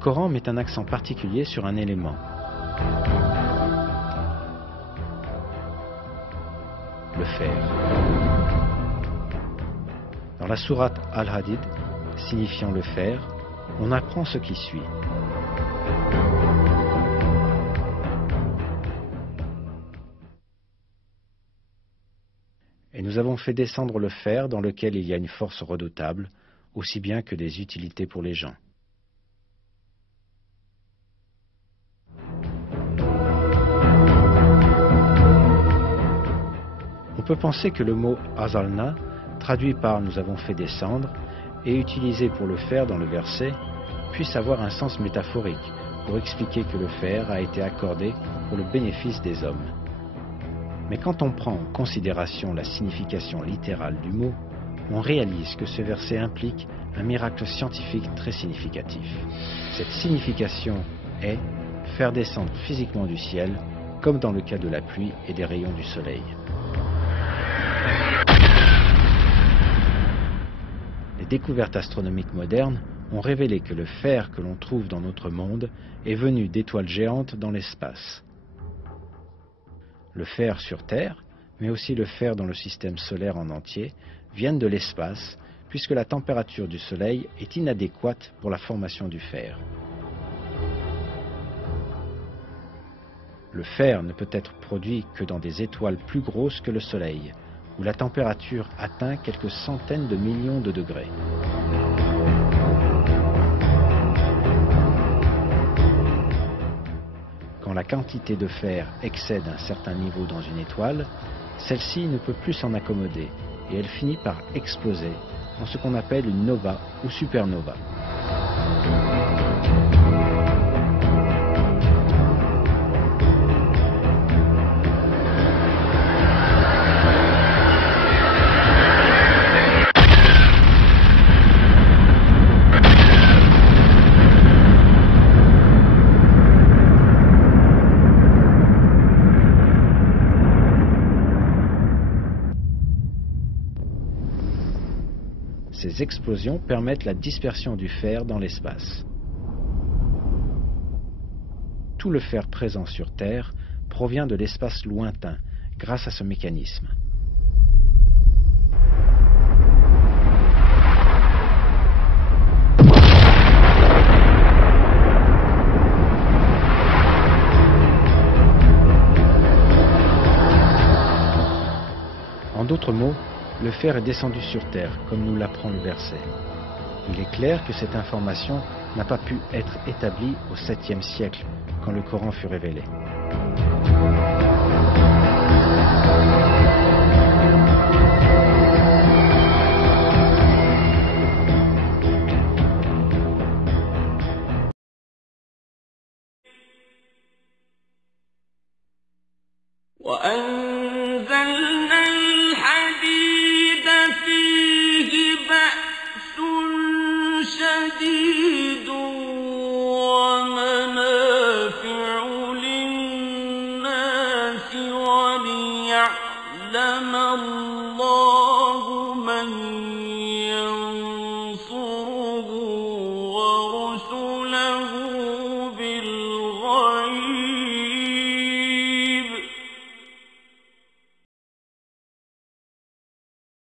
Coran met un accent particulier sur un élément. Le fer. Dans la sourate Al-Hadid, signifiant le fer, on apprend ce qui suit. Et nous avons fait descendre le fer dans lequel il y a une force redoutable, aussi bien que des utilités pour les gens. On peut penser que le mot azalna, traduit par nous avons fait descendre, et utilisé pour le fer dans le verset, puisse avoir un sens métaphorique pour expliquer que le fer a été accordé pour le bénéfice des hommes. Mais quand on prend en considération la signification littérale du mot, on réalise que ce verset implique un miracle scientifique très significatif. Cette signification est faire descendre physiquement du ciel, comme dans le cas de la pluie et des rayons du soleil. Les découvertes astronomiques modernes ont révélé que le fer que l'on trouve dans notre monde est venu d'étoiles géantes dans l'espace. Le fer sur Terre, mais aussi le fer dans le système solaire en entier, viennent de l'espace, puisque la température du Soleil est inadéquate pour la formation du fer. Le fer ne peut être produit que dans des étoiles plus grosses que le Soleil, où la température atteint quelques centaines de millions de degrés. Quand la quantité de fer excède un certain niveau dans une étoile, celle-ci ne peut plus s'en accommoder et elle finit par exploser en ce qu'on appelle une nova ou supernova. Ces explosions permettent la dispersion du fer dans l'espace. Tout le fer présent sur Terre provient de l'espace lointain grâce à ce mécanisme. En d'autres mots, le fer est descendu sur Terre, comme nous l'apprend le verset. Il est clair que cette information n'a pas pu être établie au 7e siècle, quand le Coran fut révélé. شديد ومنافع للناس وليعلم الله من ينصره ورسله